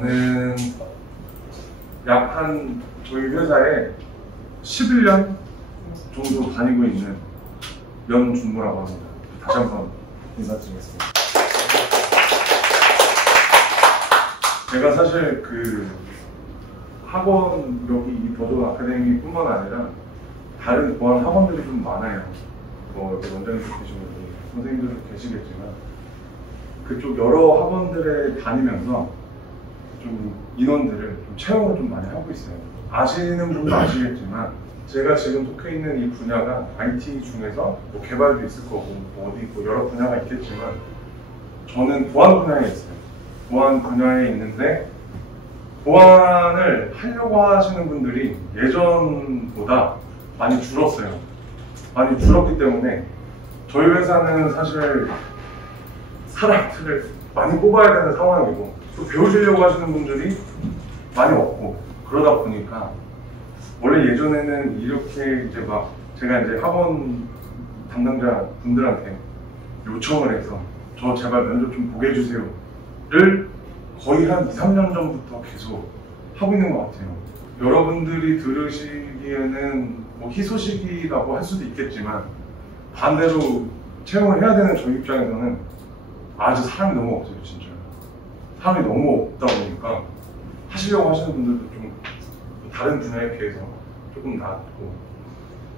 저는 약 한 저희 회사에 11년 정도 다니고 있는 연준무라고 합니다. 다시 한번 인사드리겠습니다. 제가 사실 그 학원 여기 이 버전 아카데미뿐만 아니라 다른 보안 학원들이 좀 많아요. 여기 원장님도 계시고 선생님들도 계시겠지만 그쪽 여러 학원들에 다니면서 좀 인원들을 좀 채용을 좀 많이 하고 있어요. 아시는 분도 아시겠지만 제가 지금 속해 있는 이 분야가 IT 중에서 뭐 개발도 있을 거고 뭐 어디 있고 여러 분야가 있겠지만 저는 보안 분야에 있어요. 보안 분야에 있는데 보안을 하려고 하시는 분들이 예전보다 많이 줄었어요. 많이 줄었기 때문에 저희 회사는 사실 사람들을 많이 뽑아야 되는 상황이고 또 배우시려고 하시는 분들이 많이 없고 그러다 보니까 원래 예전에는 이렇게 이제 막 제가 이제 학원 담당자 분들한테 요청을 해서 저 제발 면접 좀 보게 해주세요를 거의 한 2, 3년 전부터 계속 하고 있는 것 같아요. 여러분들이 들으시기에는 뭐 희소식이라고 할 수도 있겠지만 반대로 채용을 해야 되는 저희 입장에서는 아주 사람이 너무 없어요, 진짜. 사람이 너무 없다 보니까 하시려고 하시는 분들도 좀 다른 분야에 비해서 조금 낮고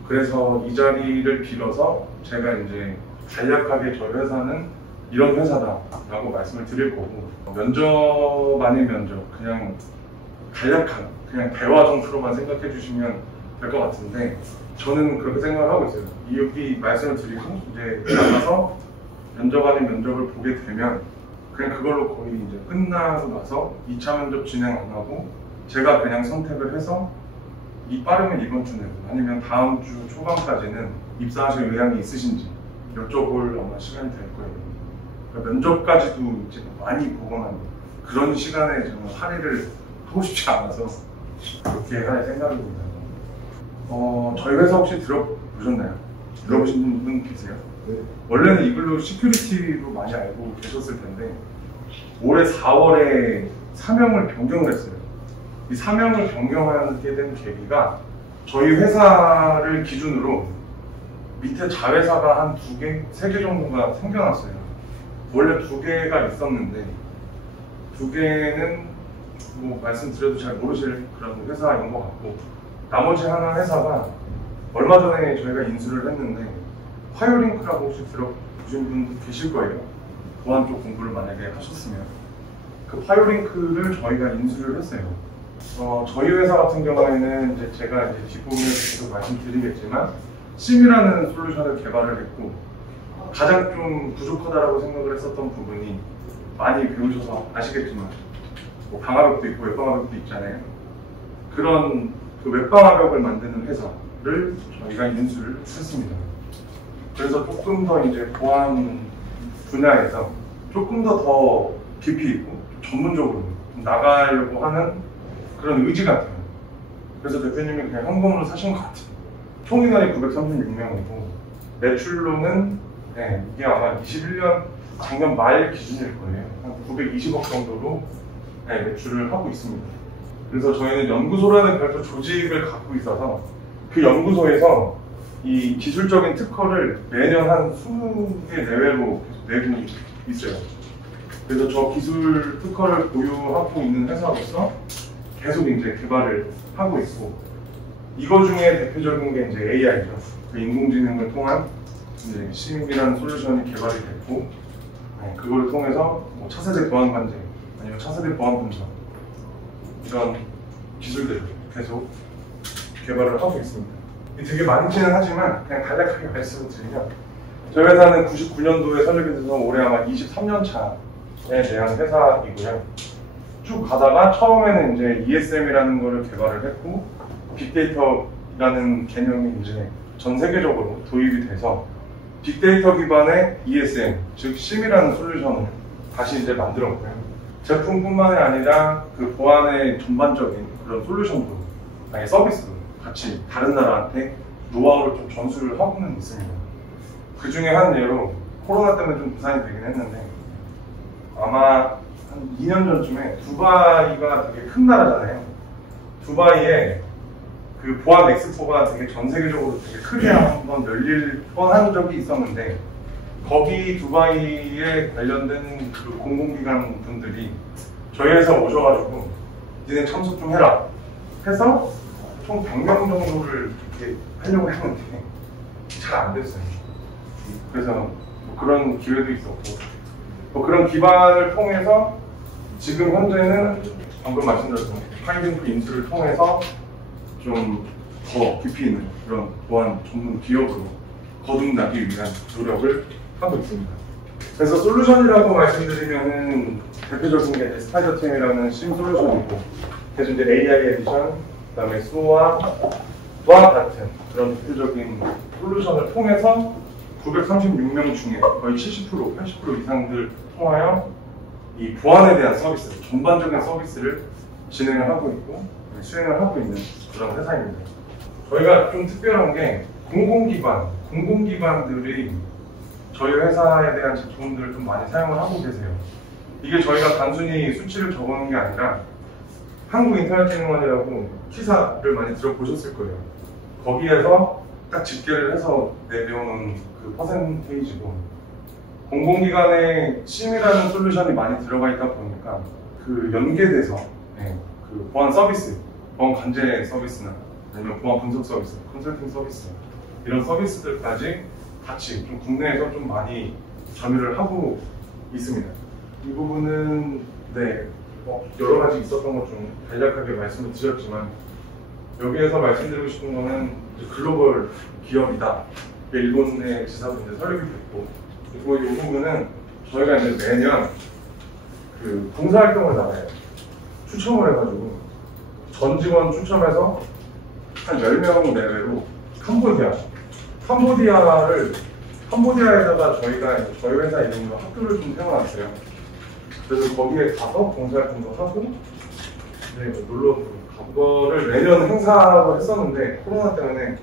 그래서 이 자리를 빌어서 제가 이제 간략하게 저희 회사는 이런 회사다라고 말씀을 드릴 거고 면접 아닌 면접 그냥 간략한 그냥 대화 정도로만 생각해 주시면 될 것 같은데 저는 그렇게 생각을 하고 있어요. 여기 말씀을 드리고 이제 나가서 면접 아닌 면접을 보게 되면 그냥 그걸로 거의 이제 끝나고 나서 2차 면접 진행 안 하고 제가 그냥 선택을 해서 빠르면 이번 주 내로 아니면 다음 주 초반까지는 입사하실 의향이 있으신지 여쭤볼 아마 시간이 될 거예요. 그러니까 면접까지도 이제 많이 보거나 그런 시간에 저는 할애를 하고 싶지 않아서 그렇게 할 생각입니다. 저희 회사 혹시 들어보셨나요? 들어보신 분 계세요? 네. 원래는 이글루 시큐리티로 많이 알고 계셨을 텐데 올해 4월에 사명을 변경을 했어요. 이 사명을 변경하게 된 계기가 저희 회사를 기준으로 밑에 자회사가 한 2개, 3개 정도가 생겨났어요. 원래 2개가 있었는데 2개는 뭐 말씀드려도 잘 모르실 그런 회사인 것 같고 나머지 하나 회사가 얼마 전에 저희가 인수를 했는데 화요링크라고 혹시 들어보신 분 계실 거예요. 보안 쪽 공부를 만약에 하셨으면 그 화요링크를 저희가 인수를 했어요. 저희 회사 같은 경우에는 이제 제가 이제 뒷부분에서 계속 말씀드리겠지만 심이라는 솔루션을 개발을 했고 가장 좀 부족하다라고 생각을 했었던 부분이 많이 배우셔서 아시겠지만 뭐 방화벽도 있고 웹방화벽도 있잖아요. 그런 그 웹방화벽을 만드는 회사를 저희가 인수를 했습니다. 그래서 조금 더 이제 보안 분야에서 조금 더 깊이 있고 전문적으로 나가려고 하는 그런 의지 같아요. 그래서 대표님이 그냥 현금으로 사신 것 같아요. 총 인원이 936명이고 매출로는 이게 아마 21년 작년 말 기준일 거예요. 한 920억 정도로 매출을 하고 있습니다. 그래서 저희는 연구소라는 별도 조직을 갖고 있어서 그 연구소에서 이 기술적인 특허를 매년 한 20개 내외로 계속 내고 있어요. 그래서 저 기술 특허를 보유하고 있는 회사로서 계속 이제 개발을 하고 있고 이거 중에 대표적인 게 이제 AI죠. 그 인공지능을 통한 이제 심이라는 솔루션이 개발이 됐고 그걸 통해서 뭐 차세대 보안 관제 아니면 차세대 보안 분석 이런 기술들을 계속 개발을 하고 있습니다. 되게 많지는 하지만 그냥 간략하게 말씀을 드리면 저희 회사는 99년도에 설립이 돼서 올해 아마 23년 차에 대한 회사이고요. 쭉 가다가 처음에는 이제 ESM이라는 거를 개발을 했고 빅데이터라는 개념이 이제 전 세계적으로 도입이 돼서 빅데이터 기반의 ESM, 즉 심이라는 솔루션을 다시 이제 만들었고요. 제품뿐만이 아니라 그 보안의 전반적인 그런 솔루션도 아니 서비스도 같이 다른 나라한테 노하우를 좀 전수를 하고는 있습니다. 그 중에 한 예로 코로나 때문에 좀 부산이 되긴 했는데 아마 한 2년 전쯤에 두바이가 되게 큰 나라잖아요. 두바이에 그 보안 엑스포가 되게 전 세계적으로 되게 크게 한번 열릴 뻔한 적이 있었는데 거기 두바이에 관련된 그 공공기관 분들이 저희 회사 오셔가지고 니네 참석 좀 해라 해서 총 100명 정도를 이렇게 하려고 했는데 잘 안 됐어요. 그래서 뭐 그런 기회도 있었고 뭐 그런 기반을 통해서 지금 현재는 방금 말씀드렸던 파이딩크 인수를 통해서 좀 더 깊이 있는 그런 보안 전문 기업으로 거듭나기 위한 노력을 하고 있습니다. 그래서 솔루션이라고 말씀드리면은 대표적인 게 스파이더템이라는 심 솔루션이고, 그래서 이제 AI 에디션, 그다음에 SOA와 같은 그런 대표적인 솔루션을 통해서 936명 중에 거의 70%, 80% 이상들 통하여 이 보안에 대한 서비스, 전반적인 서비스를 진행을 하고 있고 수행을 하고 있는 그런 회사입니다. 저희가 좀 특별한 게 공공기관들이 저희 회사에 대한 제품들을 좀 많이 사용을 하고 계세요. 이게 저희가 단순히 수치를 적어놓은 게 아니라 한국인터넷진흥원이라고 키사를 많이 들어보셨을 거예요. 거기에서 딱 집계를 해서 내려오는 그 퍼센테이지고, 공공기관에 심이라는 솔루션이 많이 들어가 있다 보니까 그 연계돼서 그 보안 서비스, 보안 관제 서비스나 아니면 보안 분석 서비스, 컨설팅 서비스 이런 서비스들까지 같이 좀 국내에서 좀 많이 점유를 하고 있습니다. 이 부분은 여러 가지 있었던 것 좀 간략하게 말씀을 드렸지만, 여기에서 말씀드리고 싶은 거는 글로벌 기업이다. 일본의 지사도 이제 설립이 됐고, 그리고 이 부분은 저희가 이제 매년 그 봉사활동을 나가요. 추첨을 해가지고 전 직원 추첨해서 한 10명 내외로 캄보디아에다가 저희가 저희 회사 이름으로 학교를 좀 세워놨어요. 그래서 거기에 가서 봉사활동도 하고 놀러 간 거를 매년 행사를 했었는데, 코로나 때문에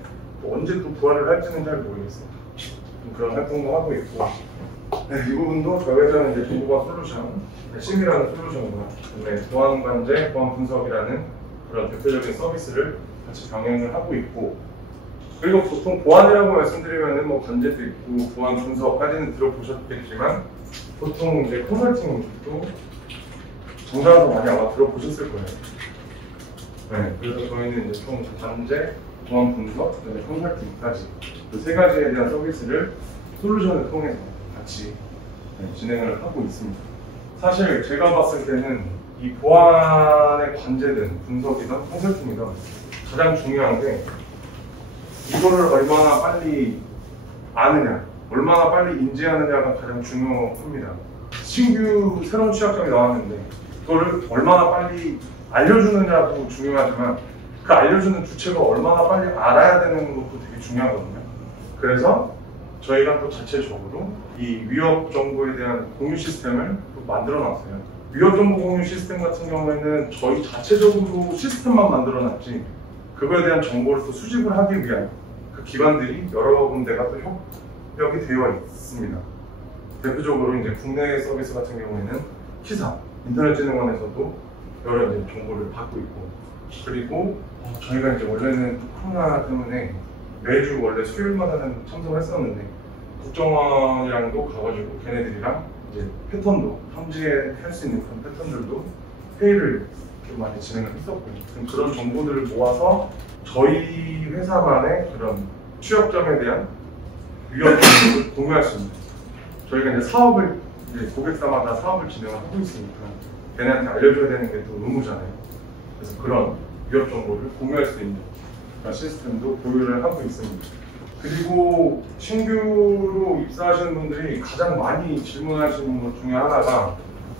언제 또 부활을 할지는 잘 모르겠어요. 그런 활동도 하고 있고, 이 부분도 저희 회사는 이제 정보보안 솔루션, 심이라는 솔루션과 보안 관제, 보안 분석이라는 그런 대표적인 서비스를 같이 병행을 하고 있고, 그리고 보통 보안이라고 말씀드리면은 뭐 관제도 있고 보안 분석까지는 들어보셨겠지만, 보통 이제 컨설팅도 정답도 많이 아마 들어보셨을 거예요. 그래서 저희는 이제 총 관제, 보안 분석, 그다음에 컨설팅까지 그 세 가지에 대한 서비스를 솔루션을 통해서 같이 진행을 하고 있습니다. 사실 제가 봤을 때는 이 보안에 관제된 분석이든 컨설팅이든 가장 중요한 게 이거를 얼마나 빨리 아느냐, 얼마나 빨리 인지하느냐가 가장 중요합니다. 신규 새로운 취약점이 나왔는데 그거를 얼마나 빨리 알려주느냐도 중요하지만, 그 알려주는 주체가 얼마나 빨리 알아야 되는 것도 되게 중요하거든요. 그래서 저희가 또 자체적으로 이 위협 정보에 대한 공유 시스템을 또 만들어 놨어요. 위협 정보 공유 시스템 같은 경우에는 저희 자체적으로 시스템만 만들어 놨지, 그거에 대한 정보를 또 수집을 하기 위한 그 기관들이 여러 군데가 또 협력이 되어 있습니다. 대표적으로 이제 국내 서비스 같은 경우에는 키사, 인터넷진흥원에서도 여러 이제 정보를 받고 있고, 그리고 저희가 이제 원래는 코로나 때문에 매주 원래 수요일마다는 참석을 했었는데, 국정원이랑도 가가지고 걔네들이랑 이제 패턴도 탐지할 수 있는 그런 패턴들도 회의를 좀 많이 진행을 했었고, 그런 정보들을 모아서 저희 회사만의 그런 취약점에 대한 위험 정보를 공유할 수 있는, 저희가 이제 사업을 이제 고객사마다 사업을 진행을 하고 있으니까 걔네한테 알려줘야 되는 게 또 의무잖아요. 그래서 그런 위협 정보를 공유할 수 있는 그런 시스템도 보유를 하고 있습니다. 그리고 신규로 입사하시는 분들이 가장 많이 질문하시는 것 중에 하나가,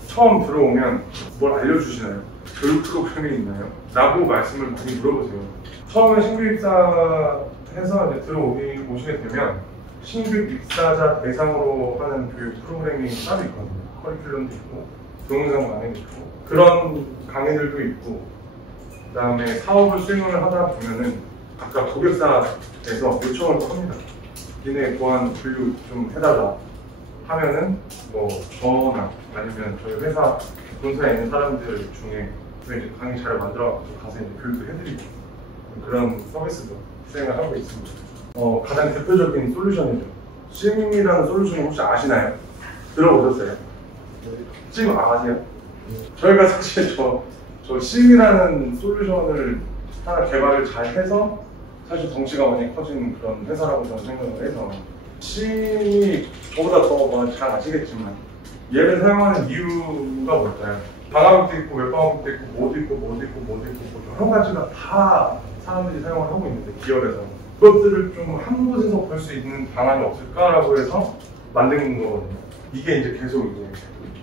처음 들어오면 뭘 알려주시나요? 교육 프로그램이 있나요? 라고 말씀을 많이 물어보세요. 처음에 신규 입사해서 이제 오시게 되면 신규 입사자 대상으로 하는 교육 프로그램이 따로 있거든요. 커리큘럼도 있고 동영상 강의도 있고 그런 강의들도 있고, 그 다음에 사업을 수행을 하다 보면은 각각 고객사에서 요청을 합니다. 니네 보안 분류 좀 해달라 하면은 뭐 저나 아니면 저희 회사 본사에 있는 사람들 중에 이제 강의 잘 만들어 가서 이제 교육도 해드리고 그런 서비스도 수행을 하고 있습니다. 가장 대표적인 솔루션이죠. CM이라는 솔루션 혹시 아시나요? 들어보셨어요? 지금 아세요? 저희가 사실 저 CM이라는 솔루션을 하나 개발을 잘 해서 사실 덩치가 많이 커진 그런 회사라고 저는 생각을 해서 CM이 저보다 더 잘 아시겠지만 얘를 사용하는 이유가 뭘까요? 방화벽도 있고 웹방화벽도 있고 뭐도 있고 뭐도 있고 뭐도 있고 여러 가지가 다 사람들이 사용을 하고 있는데 기업에서 그것들을 좀 한 곳에서 볼 수 있는 방안이 없을까라고 해서 만든 거거든요. 이게 이제 계속 이제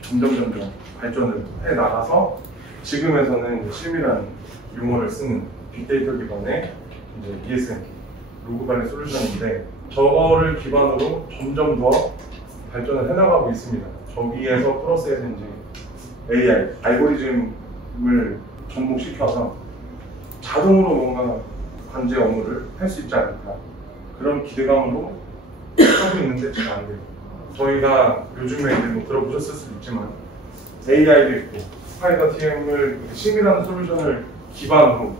점점 발전을 해 나가서 지금에서는 CM이라는 용어를 쓰는 빅데이터 기반의 이제 ESM 로그 관리 솔루션인데 저거를 기반으로 점점 더 발전을 해나가고 있습니다. 저기에서 플러스해서 이제 AI, 알고리즘을 접목시켜서 자동으로 뭔가 관제 업무를 할 수 있지 않을까 그런 기대감으로 하고 있는데 잘 안 돼요. 저희가 요즘에 이제 뭐 들어보셨을 수도 있지만 AI도 있고 스파이더 TM을 CM이라는 솔루션을 기반으로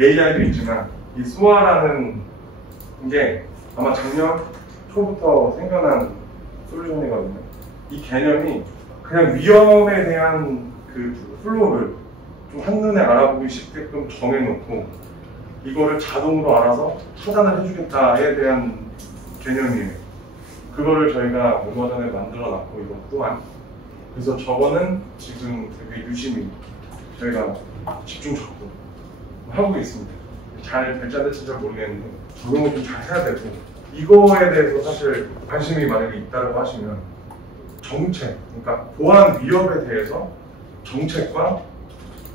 AI도 있지만 이 소아라는 게 아마 작년 초부터 생겨난 솔루션이거든요. 이 개념이 그냥 위험에 대한 그 플로우를 좀 한눈에 알아보기 쉽게끔 정해놓고 이거를 자동으로 알아서 차단을 해주겠다에 대한 개념이에요. 그거를 저희가 얼마 전에 만들어놨고 이것 또한 그래서 저거는 지금 되게 유심히 저희가 집중 적극 하고 있습니다. 잘 될지 안 될지 잘 모르겠는데 적용을 좀 잘 해야 되고 이거에 대해서 사실 관심이 만약에 있다고 하시면 정책, 그러니까 보안 위협에 대해서 정책과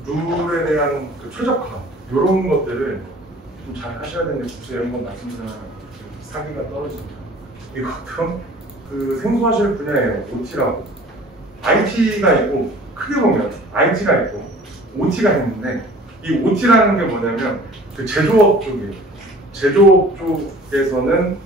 룰에 대한 그 최적화 이런 것들을 좀 잘 하셔야 되는데 굳이 이런 건 말씀드리면 사기가 떨어집니다. 이것도 그 생소하실 분야예요. OT라고 IT가 있고 크게 보면 IT가 있고 OT가 있는데 이 OT라는 게 뭐냐면 그 제조업 쪽이에요. 제조업 쪽에서는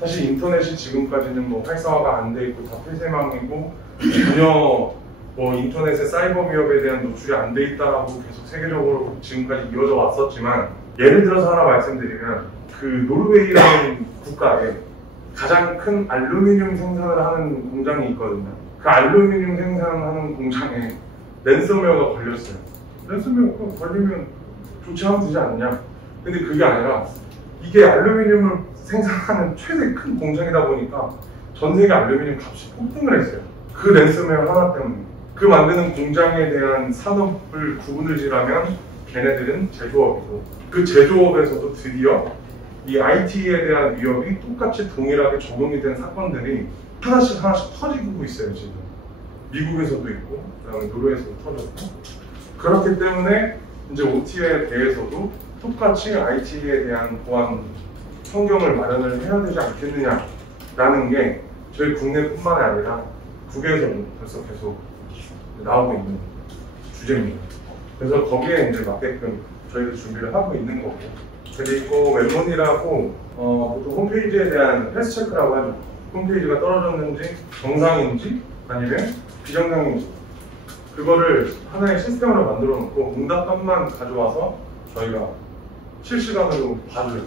사실 인터넷이 지금까지는 뭐 활성화가 안 돼 있고 다 폐쇄망이고 전혀 뭐 인터넷의 사이버 위협에 대한 노출이 안 돼 있다라고 계속 세계적으로 지금까지 이어져 왔었지만 예를 들어서 하나 말씀드리면 그 노르웨이라는 국가에 가장 큰 알루미늄 생산을 하는 공장이 있거든요. 그 알루미늄 생산하는 공장에 랜섬웨어가 걸렸어요. 랜섬웨어 걸리면 조치하면 되지 않느냐? 근데 그게 아니라 이게 알루미늄을 생산하는 최대 큰 공장이다 보니까 전 세계 알루미늄 값이 폭등을 했어요. 그 랜섬웨어 하나 때문에. 그 만드는 공장에 대한 산업을 구분을 지라면 걔네들은 제조업이고 그 제조업에서도 드디어 이 IT에 대한 위협이 똑같이 동일하게 적용이 된 사건들이 하나씩 터지고 있어요. 지금 미국에서도 있고 그다음에 노르웨이에서도 터졌고 그렇기 때문에 이제 OT에 대해서도 똑같이 IT에 대한 보안 환경을 마련을 해야 되지 않겠느냐라는 게 저희 국내뿐만 아니라 국외에서도 벌써 계속 나오고 있는 주제입니다. 그래서 거기에 이제 맞게끔 저희도 준비를 하고 있는 거고 그리고 웹몬이라고 보통 홈페이지에 대한 패스 체크라고 하죠. 홈페이지가 떨어졌는지 정상인지 아니면 비정상인지 그거를 하나의 시스템으로 만들어 놓고 응답값만 가져와서 저희가 실시간으로 봐줘요.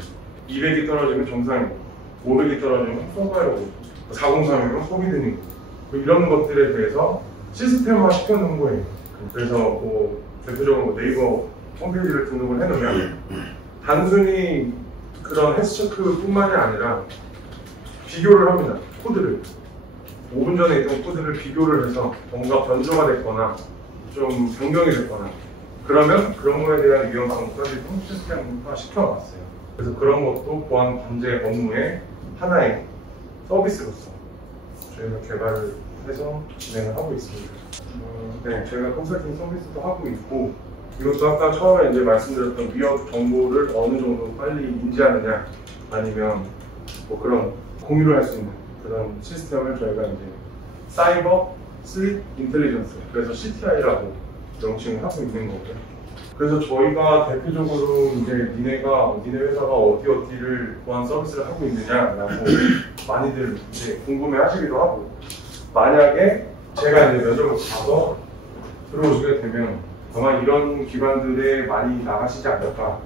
200이 떨어지면 정상이고 500이 떨어지면 송파이고 403이면 코비드니고 이런 것들에 대해서 시스템화 시켜놓은 거예요. 그래서 뭐 대표적으로 네이버 홈페이지를 등록을 해놓으면 단순히 그런 헬스체크뿐만이 아니라 비교를 합니다. 코드를 5분 전에 있던 코드를 비교를 해서 뭔가 변조가 됐거나 좀 변경이 됐거나 그러면 그런 거에 대한 위험성까지도 시스템화 시켜놨어요. 그래서 그런 것도 보안 관제 업무의 하나의 서비스로서 저희가 개발을 해서 진행을 하고 있습니다. 네, 저희가 컨설팅 서비스도 하고 있고 이것도 아까 처음에 이제 말씀드렸던 위협 정보를 어느 정도 빨리 인지하느냐 아니면 뭐 그런 공유를 할 수 있는 그런 시스템을 저희가 이제 사이버 슬립 인텔리전스 그래서 CTI라고 명칭을 하고 있는 거고요. 그래서 저희가 대표적으로 이제 니네 회사가 어디를 보안 서비스를 하고 있느냐라고 많이들 이제 궁금해 하시기도 하고 만약에 제가 이제 면접을 봐서 들어오시게 되면 아마 이런 기관들에 많이 나가시지 않을까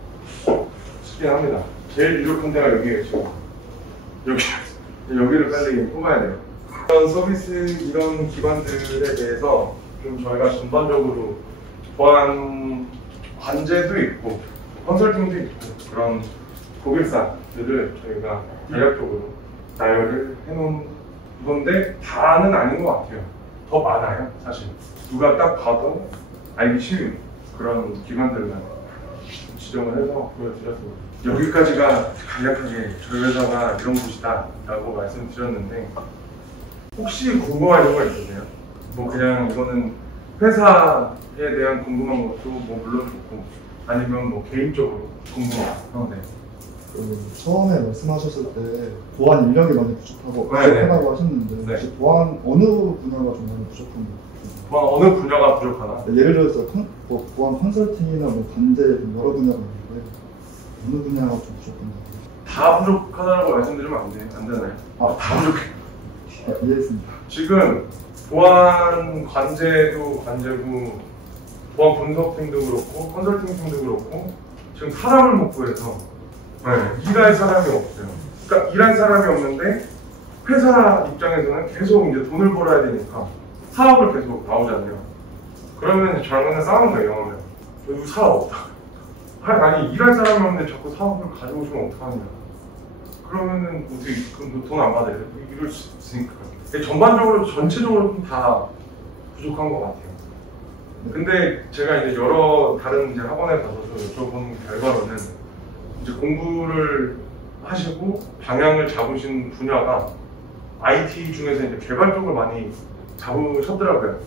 싶긴 합니다. 제일 유력한 데가 여기에요, 지금. 여기를 빨리 뽑아야 돼요. 이런 서비스, 이런 기관들에 대해서 좀 저희가 전반적으로 보안 관제도 있고, 컨설팅도 있고, 그런 고객사들을 저희가 대략적으로 나열을 해놓은 건데, 다는 아닌 것 같아요. 더 많아요, 사실. 누가 딱 봐도 알기 쉬운 그런 기관들만 지정을 해서 보여드렸습니다. 여기까지가 간략하게 저희 회사가 이런 곳이다 라고 말씀드렸는데, 혹시 궁금하신 거 있으세요? 뭐 그냥 이거는 회사에 대한 궁금한 것도 뭐 물론 좋고, 아니면 뭐 개인적으로 궁금한 거. 네. 처음에 말씀하셨을 때 보안 인력이 많이 부족하고 네네. 부족하다고 하셨는데 네. 혹시 보안 어느 분야가 좀 많이 부족한 거 같아요? 보안 어느 분야가 부족하나? 예를 들어서 보안 컨설팅이나 뭐 관제 여러 분야가 있는데 어느 분야가 좀 부족한 거 같아요? 다 부족하다고 말씀드리면 안 되나요? 다 부족해. 이해했습니다. 지금 보안 관제도 관제고, 보안 분석팀도 그렇고, 컨설팅팀도 그렇고, 지금 사람을 못 구해서 일할 사람이 없어요. 그러니까 일할 사람이 없는데 회사 입장에서는 계속 이제 돈을 벌어야 되니까 사업을 계속 나오잖아요. 그러면 이제 저랑 맨날 싸우는 거예요, 영어면. 여기 사업 없다. 아니, 일할 사람이 없는데 자꾸 사업을 가져오시면 어떡하냐. 그러면은 어떻게, 그럼 돈 안 받아요? 이럴 수 있으니까. 전반적으로, 전체적으로 좀 다 부족한 것 같아요. 근데 제가 이제 여러 다른 이제 학원에 가서도 여쭤본 결과로는 이제 공부를 하시고 방향을 잡으신 분야가 IT 중에서 이제 개발 쪽을 많이 잡으셨더라고요.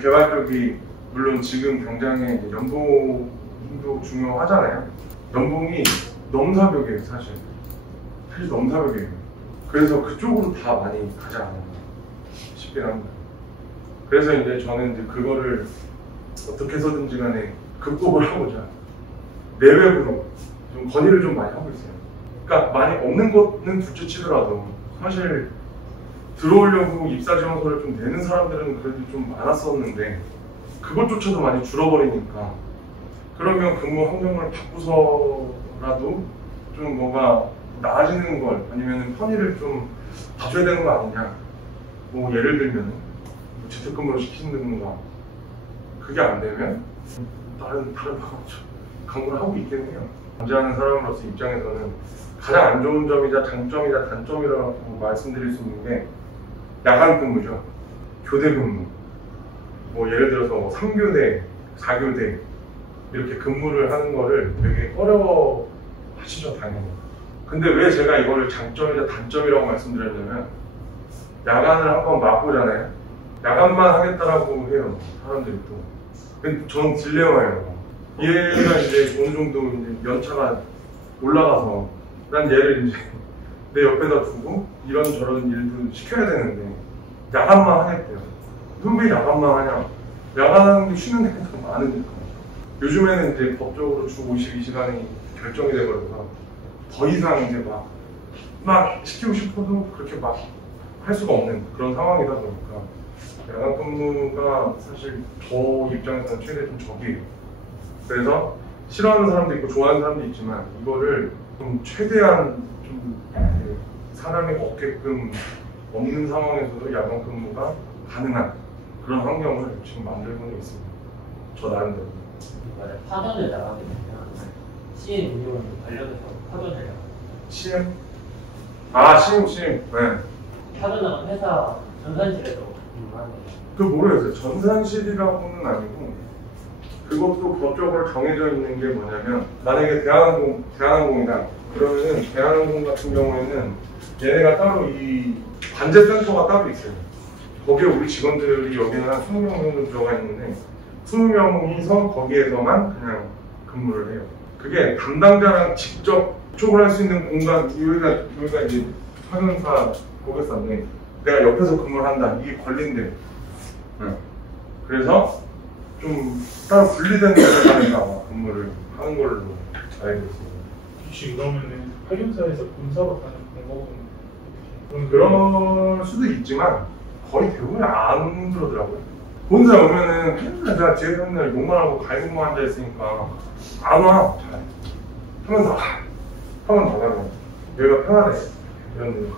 개발 쪽이 물론 지금 당장에 이제 연봉도 중요하잖아요. 연봉이 넘사벽이에요, 사실 넘사벽이에요. 그래서 그쪽으로 다 많이 가지 않나 싶긴 합니다. 그래서 이제 저는 이제 그거를 어떻게 해서든지 간에 극복을 하고자 내외부로 좀 건의를 좀 많이 하고 있어요. 그러니까 많이 없는 거는 둘째 치더라도 사실 들어오려고 입사 지원서를 좀 내는 사람들은 그래도 좀 많았었는데 그것조차도 많이 줄어버리니까 그러면 근무 환경을 바꾸서라도 좀 뭔가 나아지는 걸 아니면 편의를 좀 봐줘야 되는 거 아니냐. 뭐 예를 들면 재택근무를 시킨다든가 그게 안 되면 다른 강구를 하고 있긴 해요. 관제하는 사람으로서 입장에서는 가장 안 좋은 점이자 장점이자 단점이라고 말씀드릴 수 있는 게 야간 근무죠. 교대 근무. 뭐 예를 들어서 3교대, 4교대 이렇게 근무를 하는 거를 되게 어려워 하시죠, 당연히. 근데 왜 제가 이거를 장점이자 단점이라고 말씀드렸냐면 야간을 한번 맛보잖아요. 야간만 하겠다라고 해요, 사람들이 또. 근데 저는 딜레마예요. 얘가 이제 어느 정도 이제 연차가 올라가서 난 얘를 이제 내 옆에다 두고 이런저런 일도 시켜야 되는데 야간만 하겠대요. 왜 야간만 하냐? 야간하는 게 쉬는 데가 더 많으니까. 요즘에는 이제 법적으로 주 52시간이 결정이 돼버려서 더 이상 이제 막 시키고 싶어도 그렇게 막 할 수가 없는 그런 상황이다 보니까 야간 근무가 사실 저 입장에서는 최대 좀 적이에요. 그래서 싫어하는 사람도 있고 좋아하는 사람도 있지만 이거를 좀 최대한 좀 사람이 없게끔 없는 상황에서도 야간 근무가 가능한 그런 환경을 지금 만들고는 있습니다. 저 나름대로. 파견을 나가게 되면 CM 운영을 관련해서 파견을 나가요. CM? CM. 네. 파견 나간 회사 전산실에서 근무하는 거예요. 그 모르겠어요. 전산실이라고는 아니고 그것도 법적으로 정해져 있는 게 뭐냐면 만약에 대한항공이다. 그러면은 대한항공 같은 경우에는 얘네가 따로 이 관제센터가 따로 있어요. 거기에 우리 직원들이 여기는 한 20명 정도 들어가 있는데 20명이서 거기에서만 그냥 근무를 해요. 그게 담당자랑 직접 접촉을 할 수 있는 공간, 여기가 이제 파견사 고객사인데 내가 옆에서 근무를 한다. 이게 걸린대. 그래서 좀 따로 분리된 데서 근무를 하는 걸로 알고 있습니다. 혹시 그러면은 파견사에서 본사로 가는 방법은 그럴 수도 있지만 거의 대부분 안 그러더라고요. 본 사람 오면은 맨날 제가 뒤에서 맨날 욕만 하고 갈굼만 앉아있으니까 안 와. 잘. 하면 더 가면 여기가 편하네. 이런 느낌.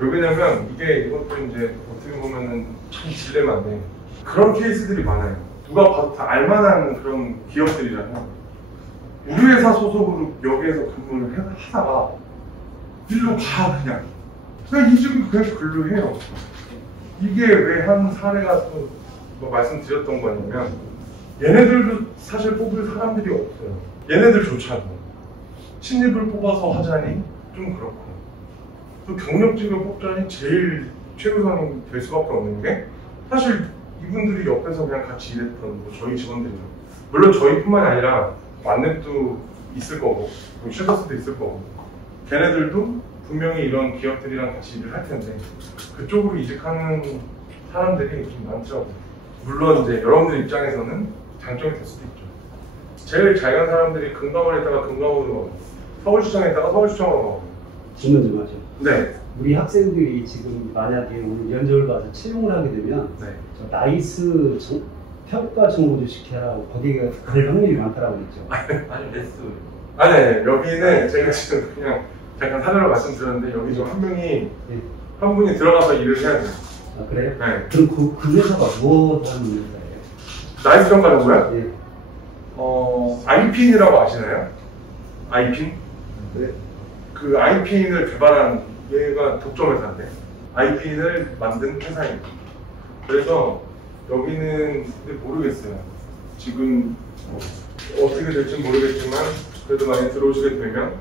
왜냐면 이것도 이제 어떻게 보면은 참 딜레마인데 그런 케이스들이 많아요. 누가 봐도 다 알만한 그런 기업들이잖아요. 우리 회사 소속으로 여기에서 근무를 하다가 일로 가 그냥 이쪽이 그냥 근로해요. 이게 왜 한 사례가 또뭐 말씀드렸던 거냐면 얘네들도 사실 뽑을 사람들이 없어요. 얘네들조차도 신입을 뽑아서 하자니 좀 그렇고 또 경력직을 뽑자니 제일 최우선이 될 수밖에 없는 게 사실 이분들이 옆에서 그냥 같이 일했던 뭐 저희 직원들이죠. 물론 저희뿐만이 아니라 만렙도 있을 거고 쉐더스도 있을 거고 걔네들도 분명히 이런 기업들이랑 같이 일을 할 텐데 그쪽으로 이직하는 사람들이 좀 많더라고요. 물론 이제 여러분들 입장에서는 장점이 될 수도 있죠. 제일 잘 간 사람들이 금감원에 있다가 금감원으로 가고 서울시청에 있다가 서울시청으로 가고. 질문 좀 하죠. 네. 우리 학생들이 지금 만약에 오늘 면접을 봐서 채용을 하게 되면 네. 저 나이스 평가 정보도 시켜라고 거기가 갈 확률이 많다라고 했죠. 아니 레스. 아니 여기는 제가 지금 그냥 잠깐 사례로 말씀드렸는데 여기 좀 한 명이 네. 한 분이 들어가서 일을 해야 돼요. 아 그래요? 네. 그럼 그 회사가 뭐 하는 회사예요? 나이스 평가라고요? 네. 아이핀이라고 아시나요? 아이핀? 네. 그 아이핀을 개발한 얘가 독점 회사인데 아이핀을 만든 회사입니다. 그래서 여기는 근데 모르겠어요. 지금 어떻게 될지 모르겠지만 그래도 많이 들어오시게 되면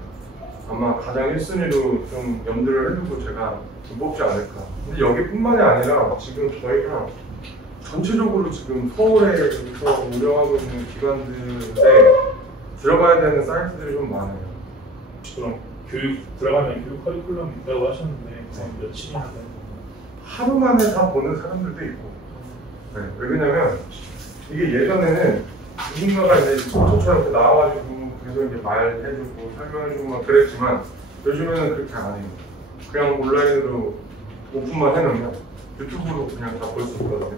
아마 가장 1순위로 좀 염두를 해두고 제가 좀 뽑지 않을까. 근데 여기뿐만이 아니라 지금 저희가 전체적으로 지금 서울에서 운영하고 있는 기관들에 들어가야 되는 사이트들이 좀 많아요. 그럼 교육 들어가면 교육 커리큘럼이 있다고 하셨는데 며칠이나 되는 건가요? 하루 만에 다 보는 사람들도 있고. 네, 왜냐면 이게 예전에는 누군가가 이제 포토처럼 이렇게 나와가지고 계속 이제 말해주고 설명해주고 막 그랬지만 요즘에는 그렇게 안 해요. 그냥 온라인으로 오픈만 해놓으면 유튜브로 그냥 다 볼 수 있거든요.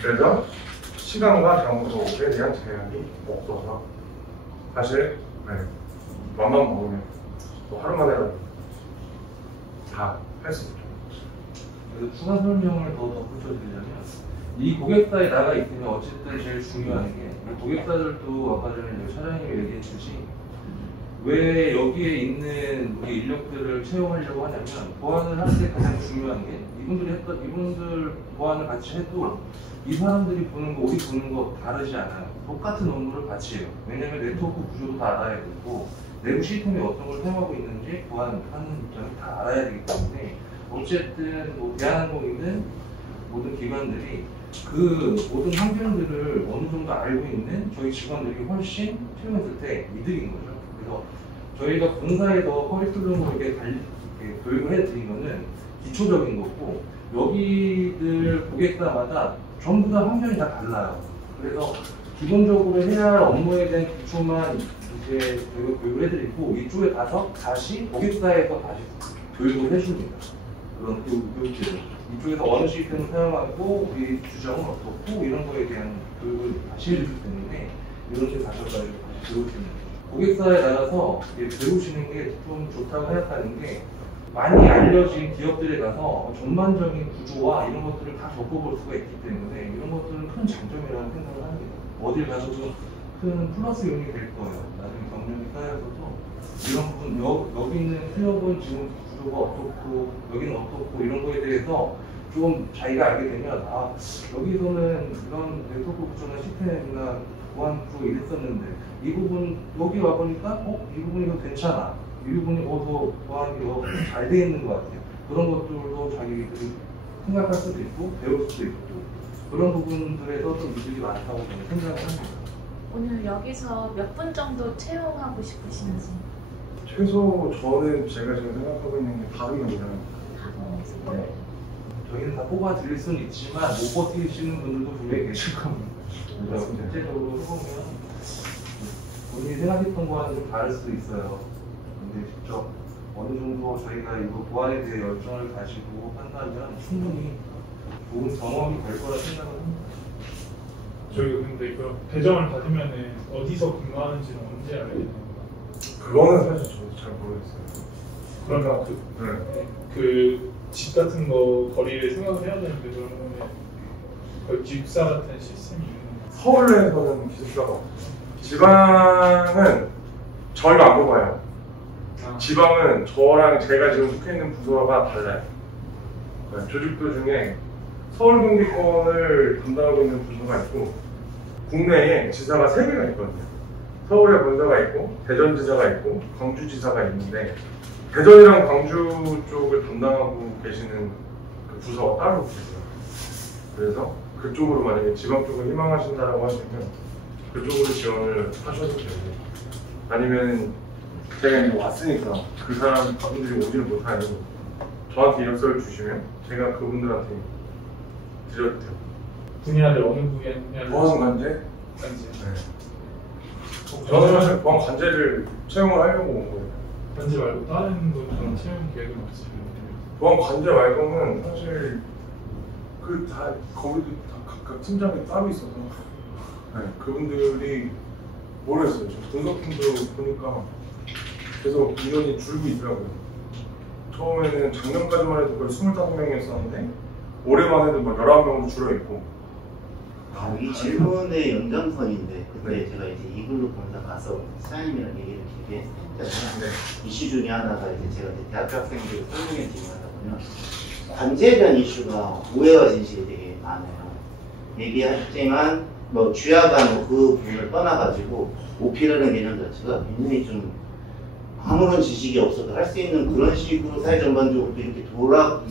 그래서 시간과 장소에 대한 제약이 없어서 사실 맘만 먹으면 또 하루 만에라도 다 할 수 있죠. 그래서 추가 설명을 더 덧붙여드리자면 이 고객사에 나가 있으면 어쨌든 제일 중요한 게 고객사들도 아까 전에 차장님이 얘기했듯이 왜 여기에 있는 우리 인력들을 채용하려고 하냐면 보안을 할 때 가장 중요한 게 이분들 보안을 같이 해도 이 사람들이 보는 거 우리 보는 거 다르지 않아요. 똑같은 업무를 같이 해요. 왜냐면 네트워크 구조도 다 알아야 되고 내부 시스템이 어떤 걸 사용하고 있는지 보안하는 입장이 다 알아야 되기 때문에 어쨌든 뭐 대한항공이든 모든 기관들이 그 모든 환경들을 어느 정도 알고 있는 저희 직원들이 훨씬 채용했을 때 이득인 거죠. 그래서 저희가 본사에서 커리큘럼을 이렇게 교육을 해드린 거는 기초적인 거고 여기들 고객사마다 전부 다 환경이 다 달라요. 그래서 기본적으로 해야 할 업무에 대한 기초만 이제 저희가 교육을 해드리고 이쪽에 가서 다시 고객사에서 다시 교육을 해줍니다. 그런 교육들을 이쪽에서 어느 시스템을 사용하고 우리 규정은 어떻고 이런 거에 대한 교육을 다시 해주기 때문에 이런 데 가셔가지고 다시 배우시는 고객사에 나가서 배우시는 게 좀 좋다고 생각하는 게 많이 알려진 기업들에 가서 전반적인 구조와 이런 것들을 다 겪어볼 수가 있기 때문에 이런 것들은 큰 장점이라는 생각을 합니다. 어딜 가서도 큰 플러스 요인이 될 거예요. 나중에 경력이 쌓여서도 이런 부분 여기 있는 클럽은 지금 구조가 어떻고 여기는 어떻고 이런 거에 대해서 좀 자기가 알게 되면 아 여기서는 이런 네트워크 구조나 시스템이나 보안 구조 이랬었는데 이 부분 여기 와보니까 이 부분이 더 괜찮아 이 부분이 더 보안이 더 잘 돼 있는 것 같아요. 그런 것들도 자기들이 생각할 수도 있고 배울 수도 있고 그런 부분들에서 좀 이득이 많다고 저는 생각을 합니다. 오늘 여기서 몇 분 정도 채용하고 싶으신지? 최소 저는 제가 지금 생각하고 있는 게 5명이잖아요. 네. 저희는 다 뽑아 드릴 수는 있지만 못 버티시는 분들도 분명히 계실 겁니다. 그래서 실제적으로 해보면 본인이 생각했던 거와는 좀 다를 수도 있어요. 근데 직접 어느 정도 저희가 이거 보안에 대해 열정을 가지고 한다면 충분히 좋은 경험이 될 거라 생각을 합니다. 저희가 근데 그 배정을 받으면은 어디서 근무하는지는 언제 알게 되는 건가요? 그거는 사실 저도 잘 모르겠어요. 그러면 네. 그 집 같은 거 거리를 생각을 해야 되는데 그러면 거의 기숙사 같은 시스템이 있는 건가요? 서울에서는 기숙사가 없어요. 지방은 저희가 안 뽑아요. 지방은 저랑 제가 지금 속해 있는 부서가 달라요. 네, 조직도 중에 서울 경기권을 담당하고 있는 부서가 있고 국내에 지사가 3개가 있거든요. 서울에 본사가 있고 대전 지사가 있고 광주 지사가 있는데 대전이랑 광주 쪽을 담당하고 계시는 그 부서가 따로 있어요. 그래서 그쪽으로 만약에 지방 쪽을 희망하신다라고 하시면 그쪽으로 지원을 하셔도 되고 아니면 제가 이제 왔으니까 그 사람 분들이 오지를 못하니 저한테 이력서를 주시면 제가 그분들한테 드려도 돼요. 분야를 어느 분야를 보안관제? 간지 저는 사실 보안관제를 채용을 하려고 온 거예요. 간지 말고 다른 분들은 채용 계획은 없으시면 보안관제 말고는 사실 그 다 거기도 다 각각 팀장이 따로 있어서 네, 그분들이 모르겠어요. 저 분석팀도 보니까 계속 인원이 줄고 있더라고요. 처음에는 작년까지만 해도 거의 25명이었었는데 올해만 해도 막 11명으로 줄어있고 이 질문의 연장선인데 그때 네. 제가 이제 이글루 본사 가서 사장님이랑 얘기를 길게 했잖아요. 네. 이슈 중에 하나가 이제 제가 이제 대학교 학생들 설명회 진행하다 보면 관제에 대한 이슈가 오해와 진실이 되게 많아요. 얘기하지만 뭐 주야가 뭐 그 부분을 떠나가지고 오피라는 개념 자체가 굉장히 좀 아무런 지식이 없어도 할 수 있는 그런 식으로 사회 전반적으로 이렇게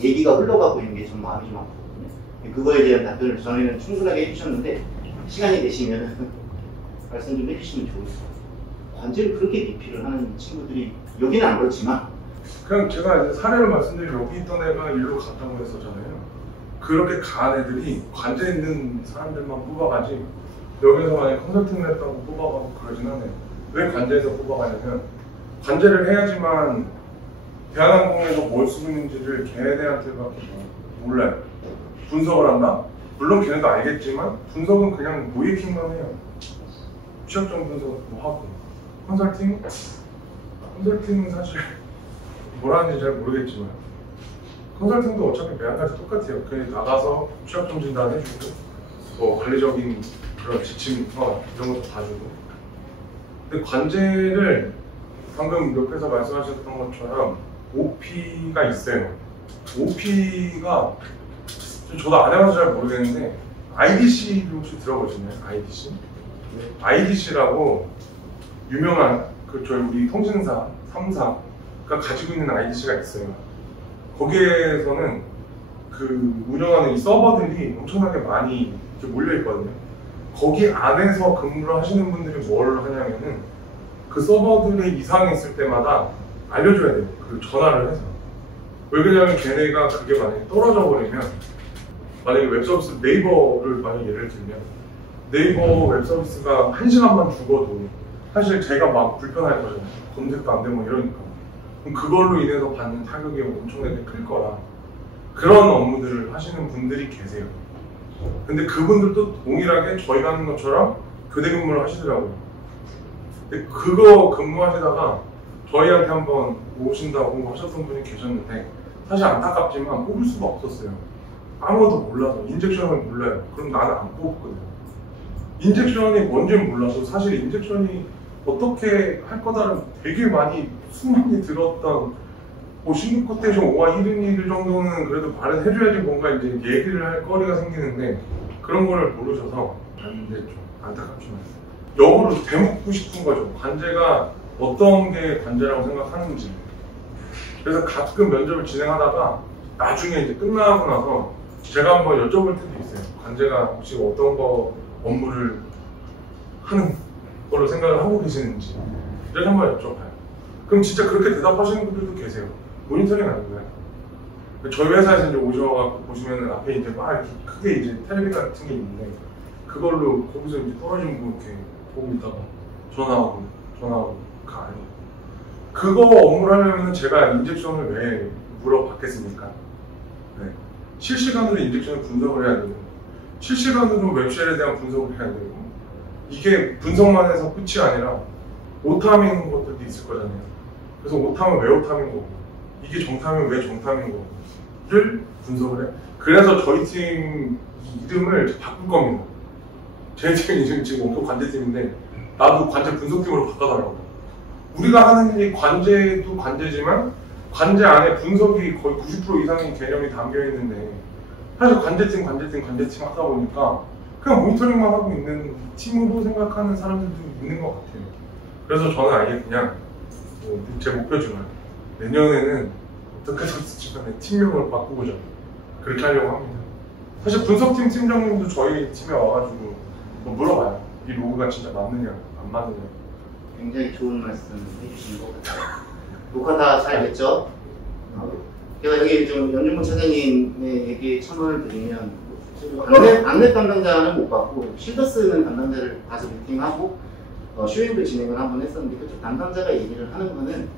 얘기가 흘러가고 있는 게 좀 마음이 좀 아프거든요. 그거에 대한 답변을 전에는 충분하게 해주셨는데 시간이 되시면 말씀 좀 해주시면 좋을 것 같아요. 관제를 그렇게 기피를 하는 친구들이 여기는 안 그렇지만 그냥 제가 이제 사례를 말씀드리면 여기 있던 애가 일로 갔다고 했었잖아요. 그렇게 간 애들이 관제 있는 사람들만 뽑아가지 여기서 만약에 컨설팅을 했다고 뽑아가고 그러진 않아요. 왜 관제에서 뽑아가냐면 관제를 해야지만 대한항공에서 뭘 쓰고 있는지를 걔네한테밖에 몰라요. 분석을 한다? 물론 걔네도 알겠지만 분석은 그냥 노예킹만 해요. 취약점 분석 뭐 하고 컨설팅은 사실 뭘 하는지 잘 모르겠지만 컨설팅도 어차피 매한가지 똑같아요. 그냥 나가서 취약점 진단 해주고 뭐 관리적인 그런 지침 이런 것도 봐주고 근데 관제를 방금 옆에서 말씀하셨던 것처럼 OP가 있어요. OP가 저도 안 해봐서 잘 모르겠는데 IDC를 혹시 들어보셨나요? IDC? IDC라고 유명한 저희 우리 통신사 3사가 가지고 있는 IDC가 있어요. 거기에서는 그 운영하는 이 서버들이 엄청나게 많이 이렇게 몰려 있거든요. 거기 안에서 근무를 하시는 분들이 뭘 하냐면은 그 서버들에 이상이 있을 때마다 알려줘야 돼요. 그 전화를 해서. 왜 그러냐면 걔네가 그게 만약에 떨어져 버리면 만약에 웹서비스 네이버를 만약에 예를 들면 네이버 웹서비스가 1시간만 죽어도 사실 제가 막 불편할 거잖아요. 검색도 안 되고 이러니까. 그럼 그걸로 인해서 받는 타격이 엄청나게 클 거라 그런 업무들을 하시는 분들이 계세요. 근데 그분들도 동일하게 저희가 하는 것처럼 교대 근무를 하시더라고요. 근데 그거 근무하시다가 저희한테 한번 오신다고 하셨던 분이 계셨는데 사실 안타깝지만 뽑을 수가 없었어요. 아무것도 몰라서 인젝션을 몰라요. 그럼 나는 안 뽑거든요. 인젝션이 뭔지는 몰라서 사실 인젝션이 어떻게 할 거다는 되게 많이 수많이 들었던 뭐 신규 코테이션 5와 1인 1 정도는 그래도 말은 해줘야지 뭔가 이제 얘기를 할 거리가 생기는데 그런 거를 모르셔서 근데 좀 안타깝지만 역으로 되묻고 싶은 거죠. 관제가 어떤 게 관제라고 생각하는지. 그래서 가끔 면접을 진행하다가 나중에 이제 끝나고 나서 제가 한번 여쭤볼 때도 있어요. 관제가 혹시 어떤 거 업무를 하는 걸로 생각을 하고 계시는지 이렇게 한번 여쭤봐요. 그럼 진짜 그렇게 대답하시는 분들도 계세요. 모니터링 아니고요. 저희 회사에서 이제 오셔서 보시면은 앞에 이제 막 이렇게 크게 이제 텔레비 같은 게 있는데 그걸로 거기서 이제 떨어진 거 이렇게 보고 있다가 전화하고 가요. 그거 업무를 하려면 제가 인젝션을 왜 물어봤겠습니까? 네. 실시간으로 인젝션을 분석을 해야 되고 실시간으로 웹쉘에 대한 분석을 해야 되고 이게 분석만 해서 끝이 아니라 오타민 것들도 있을 거잖아요. 그래서 오타면 왜 오타민 거고 이게 정타면 왜 정타민 거고를 분석을 해. 그래서 저희 팀 이름을 바꿀 겁니다. 제 팀 이름이 지금 원격 관제팀인데 나도 관제 분석팀으로 바꿔달라고. 우리가 하는 일이 관제도 관제지만 관제 안에 분석이 거의 90% 이상의 개념이 담겨 있는데 사실 관제팀 하다 보니까 그냥 모니터링만 하고 있는 팀으로 생각하는 사람들도 있는 것 같아요. 그래서 저는 아예 그냥 제 목표지만 내년에는 어떻게 됐지만 팀명을 바꾸고자 그렇게 하려고 합니다. 사실 분석팀 팀장님도 저희 팀에 와가지고 물어봐요. 이 로그가 진짜 맞느냐 안 맞느냐. 굉장히 좋은 말씀 해주신 것 같아요. 녹화 다 잘 됐죠? 제가 여기 좀 연준문 차장님의 얘기에 첨언을 드리면 안내 담당자는 못 받고 실드 쓰는 담당자를 가서 미팅하고 쇼잉도 진행을 한번 했었는데 그쪽 담당자가 얘기를 하는 거는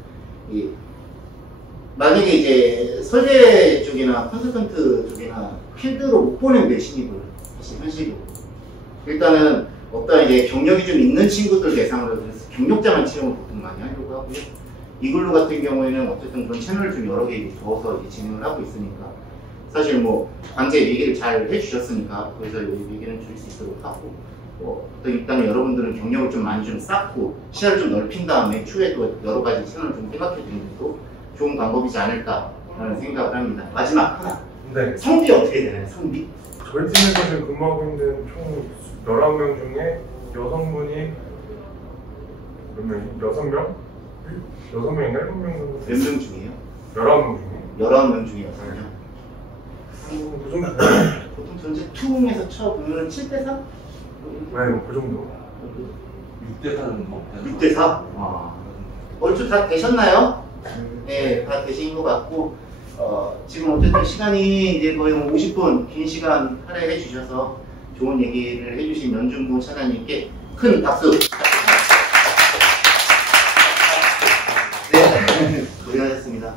만약에 이제 설계 쪽이나 컨설턴트 쪽이나 필드로 못 보낸대 신입을 사실 현실적으로 일단은 어떤 이제 경력이 좀 있는 친구들 대상으로 그래서 경력자만 채용을 보통 많이 하려고 하고요. 이글루 같은 경우에는 어쨌든 그런 채널을 좀 여러 개 두어서 이제 진행을 하고 있으니까 사실 뭐 관제 얘기를 잘 해주셨으니까 거기서 얘기는 줄 수 있도록 하고 어떤 일단은 여러분들은 경력을 좀 많이 좀 쌓고 시야를 좀 넓힌 다음에 추후에 또 여러 가지 채널을 좀 생각해 주는 것도 좋은 방법이지 않을까라는 생각을 합니다. 마지막 하나. 네. 성비 어떻게 되나요? 성비? 저희 팀에서 지금 근무하고 있는 총 11명 중에 여성분이 몇 명이? 6명? 6명인가 7명 정도? 몇 명 중이에요? 19명 중에 19명 중에 6명. 그 정도? 보통 전체 투움에서 쳐보면 7대4? 네, 그 정도. 6대4는 뭐 6대4? 얼추 다 되셨나요? 네, 다 되신 것 같고 지금 어쨌든 시간이 이제 거의 50분 긴 시간 할애해 주셔서 좋은 얘기를 해주신 연준무 차장님께 큰 박수. 네, 고생하셨습니다.